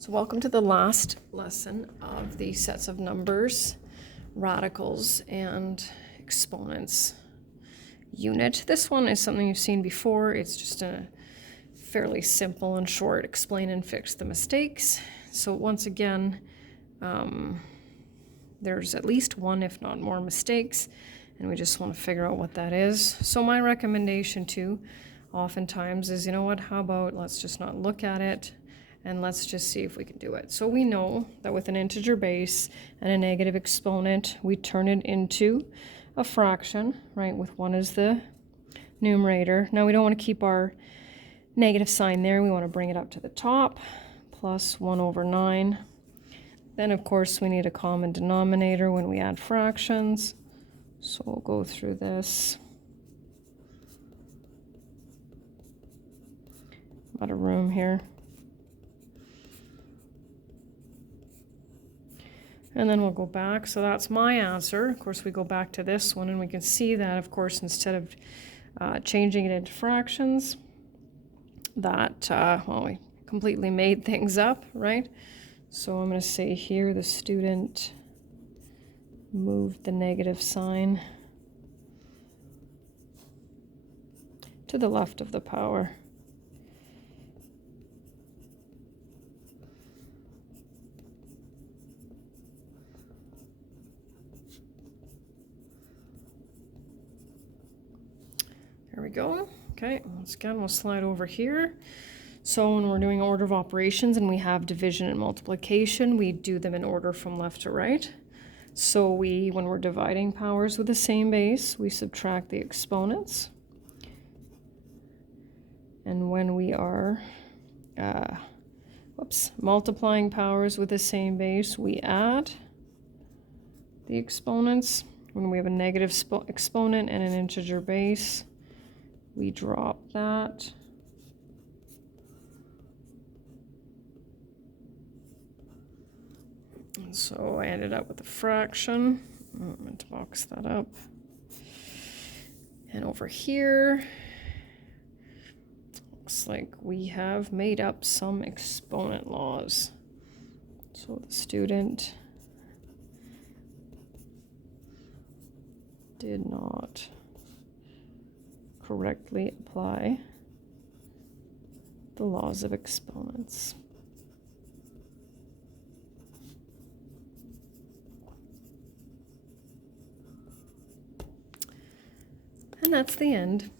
So welcome to the last lesson of the sets of numbers, radicals, and exponents unit. This one is something you've seen before. It's just a fairly simple and short explain and fix the mistakes. So once again, there's at least one, if not more, mistakes, and we just want to figure out what that is. So my recommendation too, oftentimes, is, you know what, how about let's just not look at it and let's just see if we can do it. So we know that with an integer base and a negative exponent, we turn it into a fraction, right, with 1 as the numerator. Now we don't want to keep our negative sign there. We want to bring it up to the top, plus 1 over 9. Then, of course, we need a common denominator when we add fractions. So we'll go through this. I'm out of room here. And then we'll go back. So that's my answer. Of course, we go back to this one, and we can see that, of course, instead of changing it into fractions, that, well, we completely made things up, right? So I'm going to say here the student moved the negative sign to the left of the power. There we go. Okay, once again, we'll slide over here. So when we're doing order of operations and we have division and multiplication, we do them in order from left to right. So when we're dividing powers with the same base, we subtract the exponents. And when we are multiplying powers with the same base, we add the exponents. When we have a negative exponent and an integer base, we drop that. And so I ended up with a fraction. I'm going to box that up. And over here, looks like we have made up some exponent laws. So the student did not correctly apply the laws of exponents. And that's the end.